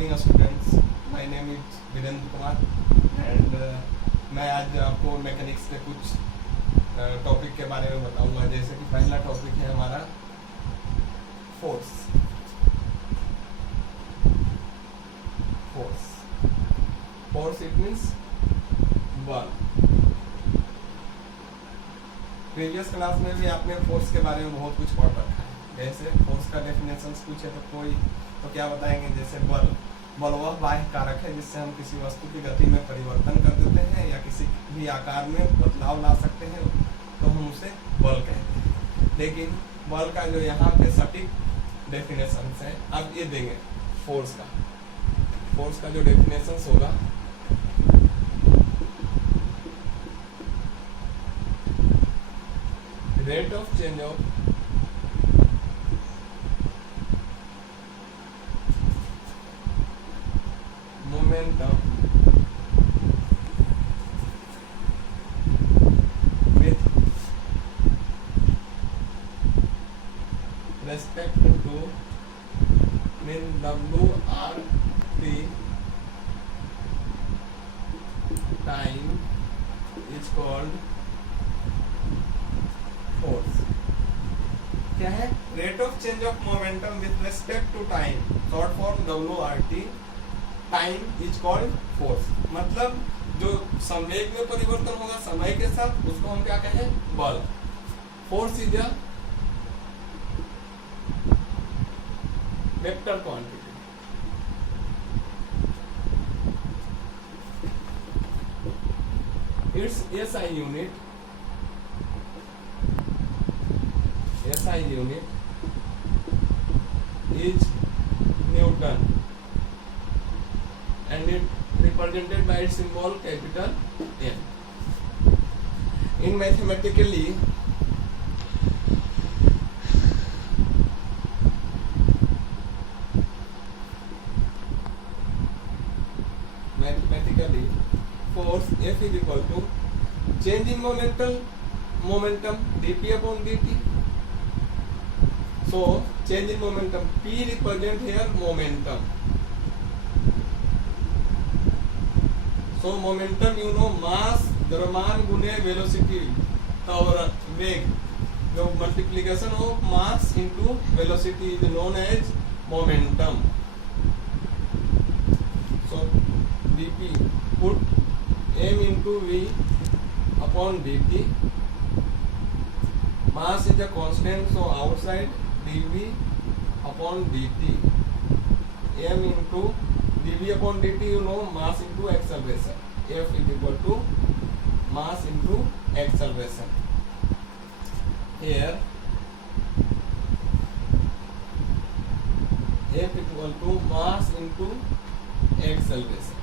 Morning students, my name is Virendra Kumar and मैं आज आपको मैकेनिक्स के कुछ टॉपिक के बारे में बताऊंगा। जैसे कि पहला टॉपिक है हमारा फोर्स। फोर्स इट मीन्स बल। प्रीवियस क्लास में भी आपने फोर्स के बारे में बहुत कुछ पढ़ रखा है। जैसे फोर्स का डेफिनेशन पूछे तो क्या बताएंगे, जैसे बल वह बाह्य कारक है जिससे हम किसी वस्तु की गति में परिवर्तन कर देते हैं या किसी भी आकार में बदलाव ला सकते हैं, तो हम उसे बल कहते हैं। लेकिन बल का जो यहाँ पे सटीक डेफिनेशन है, अब ये देंगे फोर्स का जो डेफिनेशन होगा, rate of change of momentum with respect to mean WRT time is called force। क्या है? Rate of change of momentum with respect to time, short form WRT, time is called force. मतलब जो संवेग में परिवर्तन होगा समय के साथ, उसको हम क्या कहें? बल। Force is a vector quantity. It's SI unit is Newton and it represented by its symbol capital N. In mathematically force F is equal to change in momentum dp upon dt. So change in momentum, P represent here momentum. So momentum you know mass द्रव्यमान गुने velocity और वेग, जो multiplication of mass into velocity is known as momentum. So dp put m into v upon dt, mass is a constant, so outside dv upon dt, m into dv upon dt you know mass into acceleration, f is equal to mass into acceleration. Here f is equal to mass into acceleration.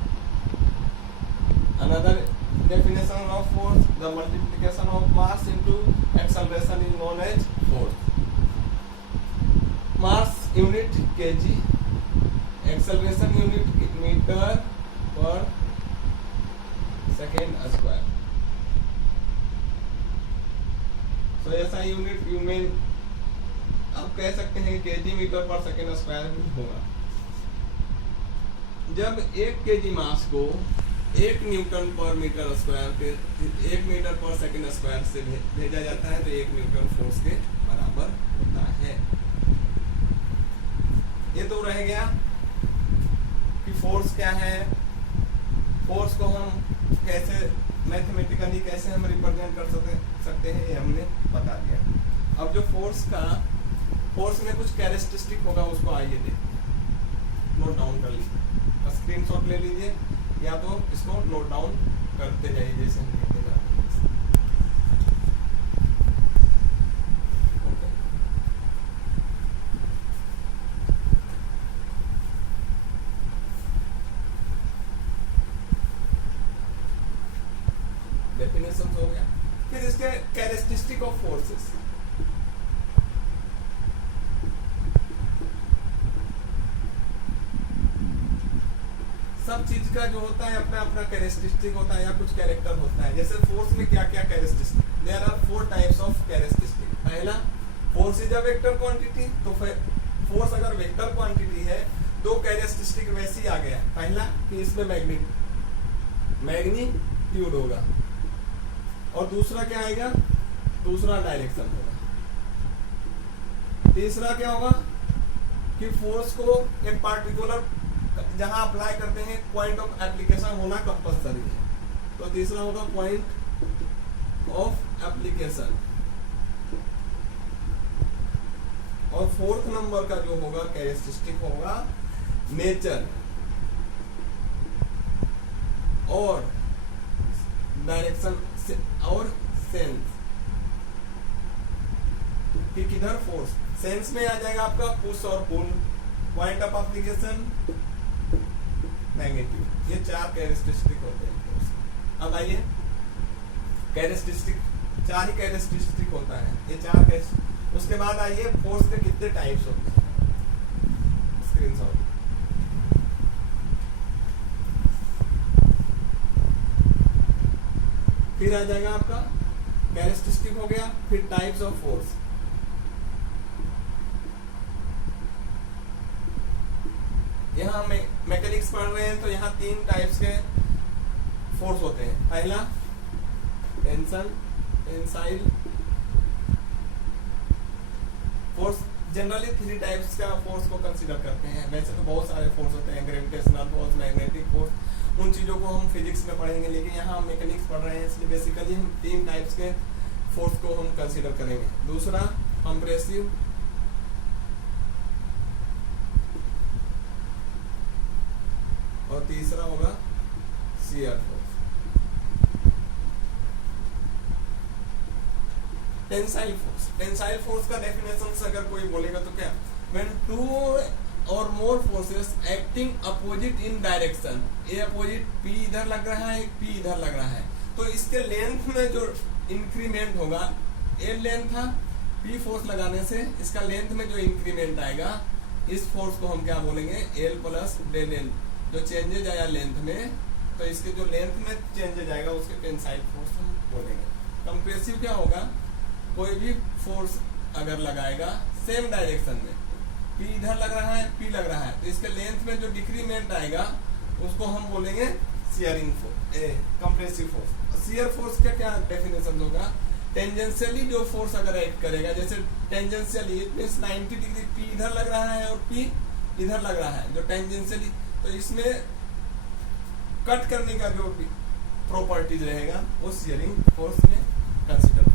Another definition of force, the multiplication of mass into acceleration is known as force. Mass unit kg, acceleration unit meter per second square. So SI unit you में आप कह सकते हैं kg metre पर second square भी होगा। जब 1 kg मास को 1 न्यूटन पर मीटर स्क्वायर के 1 मीटर पर सेकेंड स्क्वायर से भेजा जाता है, तो 1 न्यूटन फोर्स के बराबर होता है। ये तो रह गया कि फोर्स क्या है। फोर्स को हम कैसे मैथमेटिकली कैसे हम रिप्रेजेंट कर सकते हैं, ये हमने बता दिया। अब जो फोर्स में कुछ कैरेक्टरिस्टिक होगा, उसको आइए देखिए, नोट डाउन कर लीजिए, स्क्रीनशॉट ले लीजिए या तो इसको नोट डाउन करते जाइए जैसे हम लिखते जा रहे हैं। डेफिनेशन हो गया। फिर इसके कैरेक्टरिस्टिक ऑफ फोर्सेस। सब चीज का जो होता है अपना अपना कैरेक्टरिस्टिक होता है या कुछ कैरेक्टर होता है। जैसे फोर्स में क्या क्या characteristic, there are 4 types of characteristic. पहला, force is a vector quantity. तो फोर्स अगर वेक्टर क्वांटिटी है दो कैरेक्टरिस्टिक वैसे ही आ गया। पहला कि इसमें मैग्नीट्यूड होगा, और दूसरा क्या आएगा, दूसरा डायरेक्शन होगा। तीसरा क्या होगा कि फोर्स को एक पार्टिकुलर जहां अप्लाई करते हैं पॉइंट ऑफ एप्लीकेशन होना कंपल्सरी है। तो तीसरा होगा पॉइंट ऑफ एप्लीकेशन। और फोर्थ नंबर का जो होगा कैरेक्टरिस्टिक होगा नेचर और डायरेक्शन और सेंस, कि किधर फोर्स। सेंस में आ जाएगा आपका पुश और पुल, पॉइंट ऑफ एप्लीकेशन, मैग्नीट्यूड। ये चार कैरेक्टरिस्टिक होते हैं फोर्स। अब आइए कैरेक्टरिस्टिक, चार ही कैरेक्टरिस्टिक होता है ये चार। उसके बाद आइए फोर्स के कितने टाइप्स होते हैं, स्क्रीनशॉट। फिर आ जाएगा आपका कैरेक्टरिस्टिक हो गया, फिर टाइप्स ऑफ फोर्स। यहाँ मैकेनिक्स पढ़ रहे हैं तो यहाँ तीन टाइप्स के फोर्स होते हैं। पहला tension, tensile force. Generally three types का फोर्स को कंसीडर करते हैं। वैसे तो बहुत सारे फोर्स होते हैं, ग्रेविटेशनल फोर्स, मैग्नेटिक फोर्स, उन चीज़ों को हम फिजिक्स में पढ़ेंगे, लेकिन यहाँ हम मैकेनिक्स पढ़ रहे हैं इसलिए बेसिकली हम तीन टाइप्स के फोर्स को हम कंसीडर करेंगे। दूसरा कंप्रेसिव, और तीसरा होगा shear force. Tensile force. Tensile force का डेफिनेशन से अगर कोई बोलेगा तो क्या, व्हेन टू और more forces acting opposite in direction. A opposite, P इधर लग रहा है, पी इधर लग रहा है, तो इसके लेंथ में जो इंक्रीमेंट होगा, ए लेंथ था, पी फोर्स लगाने से इसका लेंथ में जो इंक्रीमेंट आएगा, इस फोर्स को हम क्या बोलेंगे, एल प्लस डेल एल। जो चेंजेज आया लेंथ में, तो इसके जो लेंथ में चेंजेज आएगा उसके टेंसाइल फोर्स हम बोलेंगे। कंप्रेसिव क्या होगा, कोई भी फोर्स अगर लगाएगा सेम डायरेक्शन में, पी इधर लग रहा है, पी लग रहा है, तो इसके लेंथ में जो डिक्रीमेंट आएगा उसको हम बोलेंगे shearing force, compressive force. Shear force का क्या डेफिनेशन होगा, टेंजेंशियली जो फोर्स अगर एक्ट करेगा, जैसे tangentially it means 90 degree, P इधर लग रहा है और पी इधर लग रहा है, जो टेंजेंशियली, तो इसमें कट करने का जो प्रॉपर्टीज रहेगा वो शियरिंग फोर्स में कंसीडर